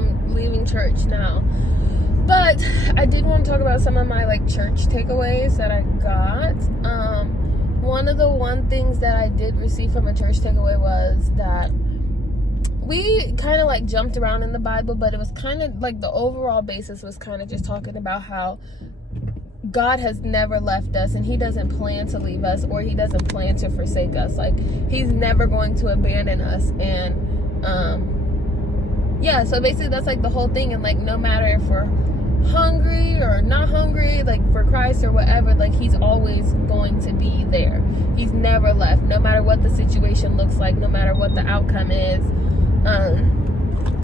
I'm leaving church now. But I did want to talk about some of my like church takeaways that I got. One of the things that I did receive from a church takeaway was that we kind of like jumped around in the Bible, but it was kind of like the overall basis was kind of just talking about how God has never left us, and he doesn't plan to leave us, or he doesn't plan to forsake us. Like, he's never going to abandon us. And yeah, so basically that's like the whole thing. And like, no matter if we're hungry or not hungry, like for Christ or whatever, like he's always going to be there. He's never left, no matter what the situation looks like, no matter what the outcome is.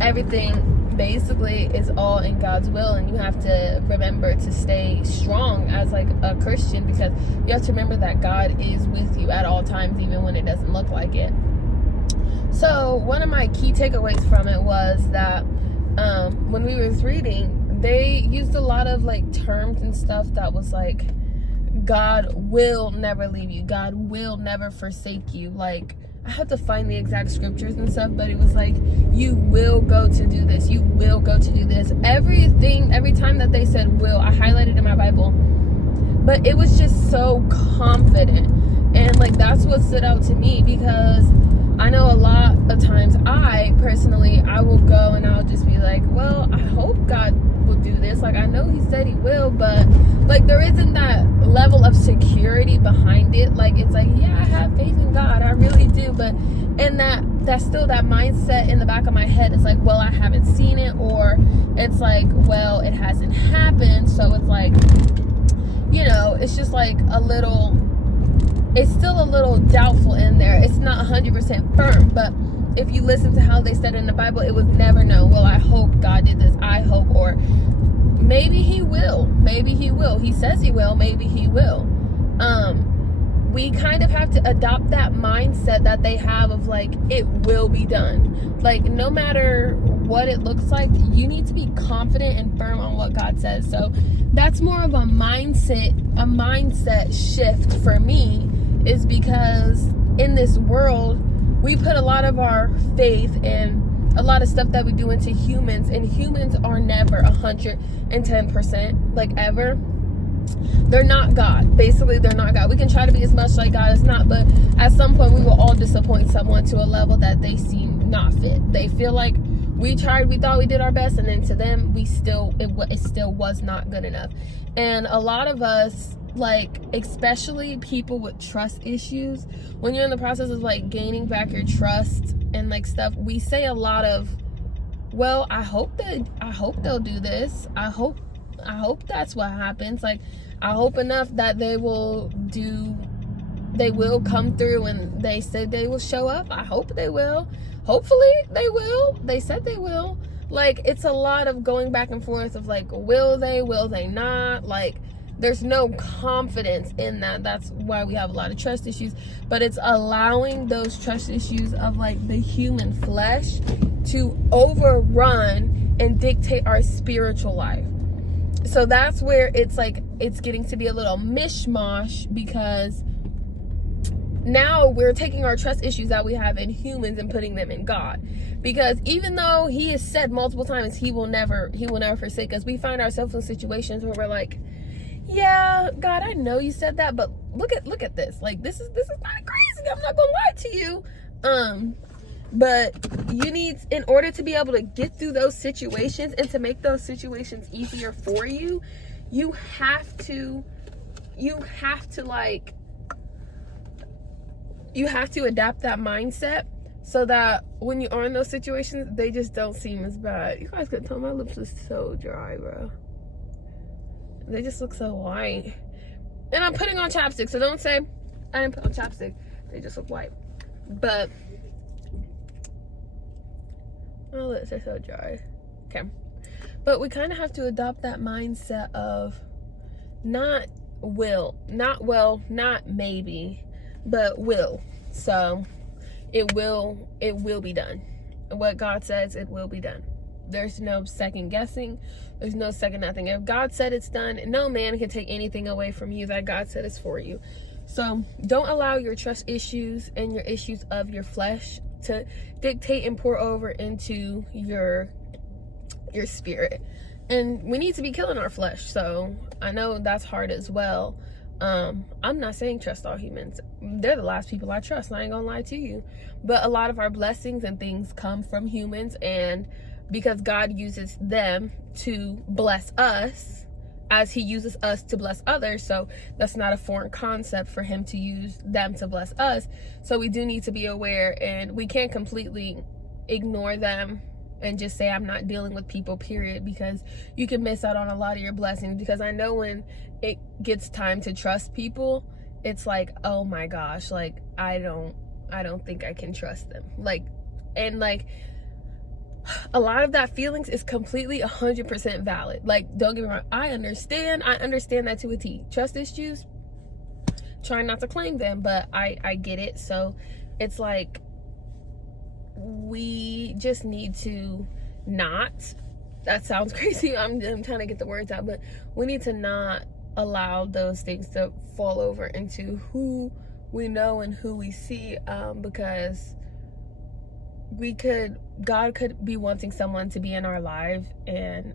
Everything basically is all in God's will, and you have to remember to stay strong as like a Christian, because you have to remember that God is with you at all times, even when it doesn't look like it. So one of my key takeaways from it was that when we was reading, they used a lot of like terms and stuff that was like, God will never leave you, God will never forsake you. Like, I had to find the exact scriptures and stuff, but it was like, you will go to do this, you will go to do this. Every time that they said will, I highlighted in my Bible, but it was just so confident. And like, that's what stood out to me, because I know a lot of times I will go and I'll just be like, well, I hope God will do this. Like, I know he said he will, but like, there isn't that level of security behind it. Like, it's like, yeah, I have faith in God, I really do, but and that's still that mindset in the back of my head. It's like, well, I haven't seen it, or it's like, well, it hasn't happened. So it's like, you know, it's just like it's still a little doubtful in there. It's not 100% firm, but if you listen to how they said it in the Bible, it was never no, well, I hope God did this, I hope, or maybe he will, he says he will, maybe he will. We kind of have to adopt that mindset that they have of like, it will be done. Like, no matter what it looks like, you need to be confident and firm on what God says. So that's more of a mindset shift for me, is because in this world, we put a lot of our faith and a lot of stuff that we do into humans, and humans are never 110%, like, ever. They're not God. Basically, they're not God. We can try to be as much like God as not, but at some point we will all disappoint someone to a level that they seem not fit. They feel like we tried, we thought we did our best, and then to them, it still was not good enough. And a lot of us, like, especially people with trust issues, when you're in the process of like gaining back your trust and like stuff, we say a lot of, well, I hope they'll do this, I hope that's what happens, like, I hope enough that they will come through, and they said they will show up, I hope they will, hopefully they will, they said they will. Like, it's a lot of going back and forth of like, will they not, like, there's no confidence in that. That's why we have a lot of trust issues. But it's allowing those trust issues of like the human flesh to overrun and dictate our spiritual life. So that's where it's like, it's getting to be a little mishmash, because now we're taking our trust issues that we have in humans and putting them in God. Because even though he has said multiple times he will never forsake us, we find ourselves in situations where we're like, yeah, God, I know you said that, but look at this. Like, this is kind of crazy. I'm not gonna lie to you. But you need, in order to be able to get through those situations and to make those situations easier for you, you have to adapt that mindset, so that when you are in those situations, they just don't seem as bad. You guys could tell my lips are so dry, bro. They just look so white. And I'm putting on chapstick, so don't say I didn't put on chapstick. They just look white. But my lips are so dry. Okay. But we kind of have to adopt that mindset of not maybe, but will. So it will be done. What God says, it will be done. There's no second guessing. There's no second nothing. If God said it's done, no man can take anything away from you that God said is for you. So don't allow your trust issues and your issues of your flesh to dictate and pour over into your your spirit. And we need to be killing our flesh. So I know that's hard as well. I'm not saying trust all humans. They're the last people I trust. I ain't gonna lie to you. But a lot of our blessings and things come from humans, and because God uses them to bless us as he uses us to bless others, so that's not a foreign concept for him to use them to bless us. So we do need to be aware, and we can't completely ignore them and just say I'm not dealing with people, period, because you can miss out on a lot of your blessings. Because I know when it gets time to trust people, it's like, oh my gosh, like I don't think I can trust them. Like, and like a lot of that feelings is completely 100% valid. Like, don't get me wrong, I understand that to a T. Trust issues, trying not to claim them, but I get it. So it's like we just need to not, that sounds crazy, I'm trying to get the words out, but we need to not allow those things to fall over into who we know and who we see, because God could be wanting someone to be in our life, and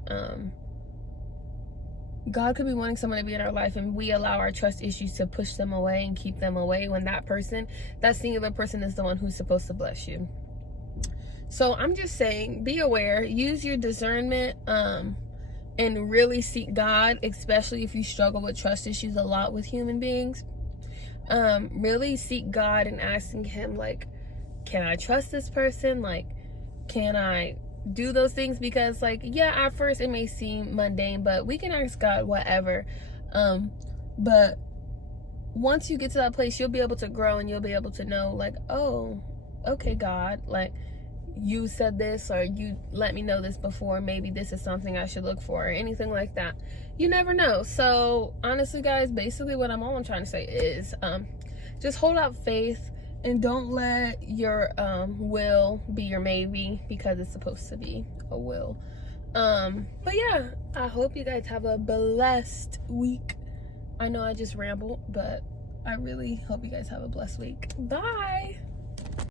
God could be wanting someone to be in our life, and we allow our trust issues to push them away and keep them away, when that singular person is the one who's supposed to bless you. So I'm just saying, be aware, use your discernment, and really seek God, especially if you struggle with trust issues a lot with human beings. Really seek God and asking him, like, can I trust this person? Like, can I do those things? Because, like, yeah, at first it may seem mundane, but we can ask God whatever. But once you get to that place, you'll be able to grow, and you'll be able to know, like, oh, okay, God, like, you said this, or you let me know this before, maybe this is something I should look for, or anything like that. You never know. So honestly, guys, basically what I'm trying to say is just hold out faith, and don't let your will be your maybe, because it's supposed to be a will. But yeah, I hope you guys have a blessed week. I know I just rambled, but I really hope you guys have a blessed week. Bye.